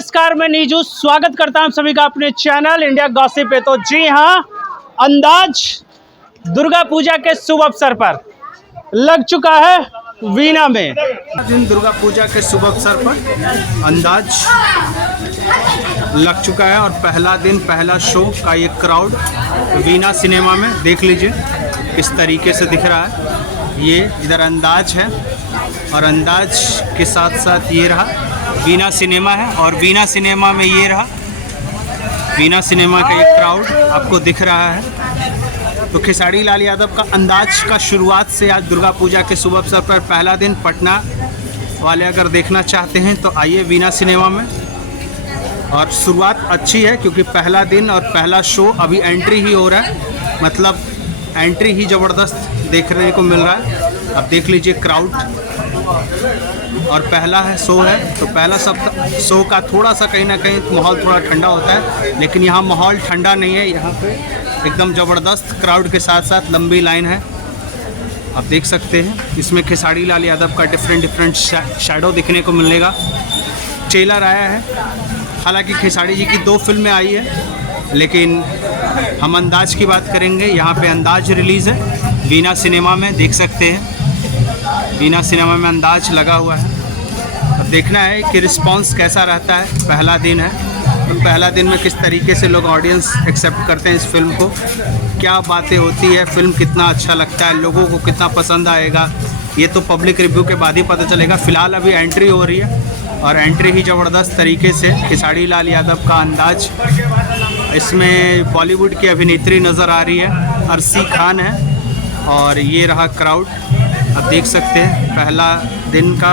नमस्कार, मैं नीजू स्वागत करता हूं सभी का अपने चैनल इंडिया गॉसिप पे। तो जी हां, अंदाज दुर्गा पूजा के शुभ अवसर पर लग चुका है वीना में। दिन दुर्गा पूजा के शुभ अवसर पर अंदाज लग चुका है और पहला दिन पहला शो का ये क्राउड वीना सिनेमा में देख लीजिए किस तरीके से दिख रहा है। ये इधर अंदाज है और अंदाज के साथ साथ ये रहा वीना सिनेमा है और वीना सिनेमा में ये रहा वीना सिनेमा का ये क्राउड आपको दिख रहा है। तो खेसारी लाल यादव का अंदाज का शुरुआत से आज दुर्गा पूजा के शुभ अवसर पर पहला दिन पटना वाले अगर देखना चाहते हैं तो आइए वीना सिनेमा में। और शुरुआत अच्छी है क्योंकि पहला दिन और पहला शो अभी एंट्री ही हो रहा है, मतलब एंट्री ही ज़बरदस्त देखने को मिल रहा है। अब देख लीजिए क्राउड और पहला है शो है तो पहला शो का थोड़ा सा कहीं ना कहीं माहौल थोड़ा ठंडा होता है, लेकिन यहाँ माहौल ठंडा नहीं है। यहाँ पे एकदम ज़बरदस्त क्राउड के साथ साथ लंबी लाइन है, आप देख सकते हैं। इसमें खेसारी लाल यादव का डिफरेंट शैडो दिखने को मिलेगा। ट्रेलर आया है, हालांकि खेसारी जी की 2 फिल्में आई है, लेकिन हम अंदाज की बात करेंगे। यहाँ पे अंदाज रिलीज़ है वीना सिनेमा में, देख सकते हैं वीना सिनेमा में अंदाज लगा हुआ है। अब देखना है कि रिस्पांस कैसा रहता है। पहला दिन है तो पहला दिन में किस तरीके से लोग ऑडियंस एक्सेप्ट करते हैं इस फिल्म को, क्या बातें होती है, फिल्म कितना अच्छा लगता है, लोगों को कितना पसंद आएगा, ये तो पब्लिक रिव्यू के बाद ही पता चलेगा। फ़िलहाल अभी एंट्री हो रही है और एंट्री ही ज़बरदस्त तरीके से खेसारी लाल यादव का अंदाज। इसमें बॉलीवुड की अभिनेत्री नज़र आ रही है, अर्शी खान है और ये रहा क्राउड। अब देख सकते हैं पहला दिन का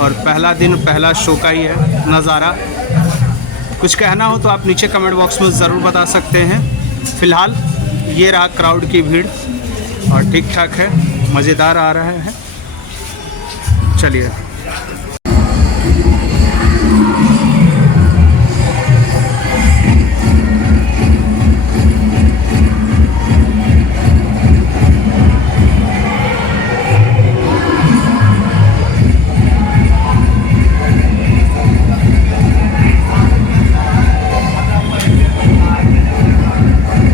और पहला दिन पहला शो का ही है नज़ारा। कुछ कहना हो तो आप नीचे कमेंट बॉक्स में ज़रूर बता सकते हैं। फ़िलहाल ये रहा क्राउड की भीड़ और ठीक ठाक है, मज़ेदार आ रहा है। चलिए।